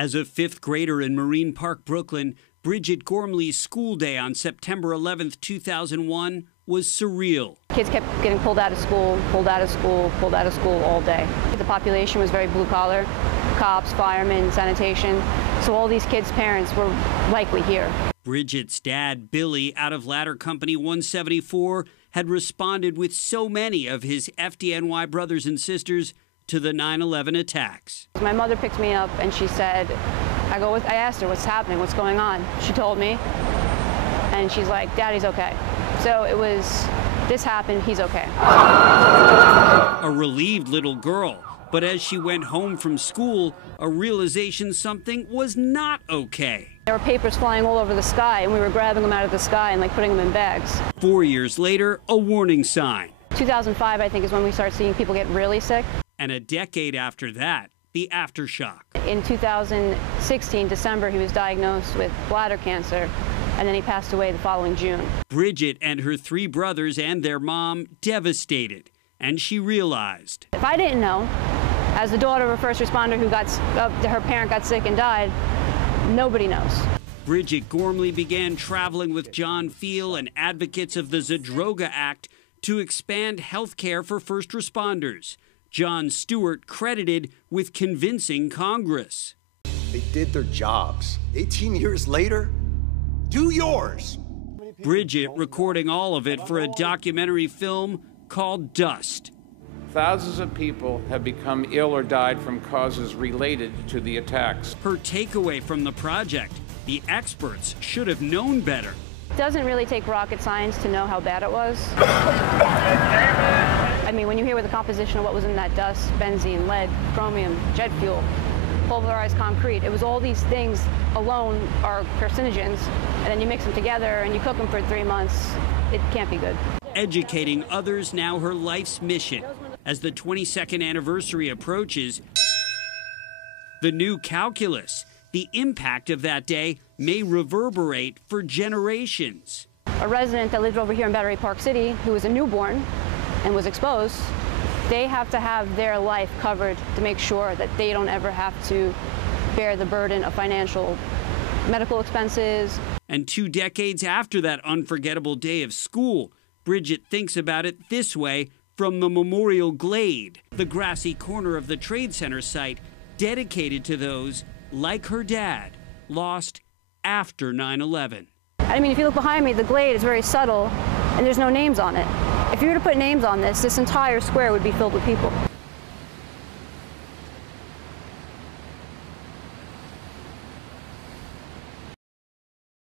As a fifth grader in Marine Park, Brooklyn, Bridget Gormley's school day on September 11, 2001 was surreal. Kids kept getting pulled out of school, pulled out of school, pulled out of school all day. The population was very blue collar, cops, firemen, sanitation. So all these kids' parents were likely here. Bridget's dad, Billy, out of Ladder Company 174, had responded with so many of his FDNY brothers and sisters to the 9/11 attacks. My mother picked me up and she said, I asked her, what's happening, what's going on? She told me, and she's like, Daddy's okay. So it was, this happened, he's okay. A relieved little girl, but as she went home from school, a realization something was not okay. There were papers flying all over the sky, and we were grabbing them out of the sky and putting them in bags. 4 years later, a warning sign. 2005, I think, is when we started seeing people get really sick. And a decade after that, the aftershock. In 2016, December, he was diagnosed with bladder cancer, and then he passed away the following June. Bridget and her 3 brothers and their mom devastated, and she realized, if I didn't know, as the daughter of a first responder who her parent got sick and died, nobody knows. Bridget Gormley began traveling with John Feal and advocates of the Zadroga Act to expand health care for first responders. Jon Stewart credited with convincing Congress. They did their jobs. 18 years later, do yours. Bridget recording all of it for a documentary film called Dust. Thousands of people have become ill or died from causes related to the attacks. Her takeaway from the project, the experts should have known better. It doesn't really take rocket science to know how bad it was. I mean, when you hear what the composition of what was in that dust, benzene, lead, chromium, jet fuel, pulverized concrete, it was all these things alone are carcinogens, and then you mix them together and you cook them for 3 months. It can't be good. Educating others now her life's mission. As the 22nd anniversary approaches, the new calculus, the impact of that day may reverberate for generations. A resident that lived over here in Battery Park City who was a newborn and was exposed, they have to have their life covered to make sure that they don't ever have to bear the burden of financial medical expenses. And 2 decades after that unforgettable day of school, Bridget thinks about it this way from the Memorial Glade, the grassy corner of the Trade Center site dedicated to those, like her dad, lost after 9/11. I mean, if you look behind me, the glade is very subtle, and there's no names on it. If you were to put names on this entire square would be filled with people.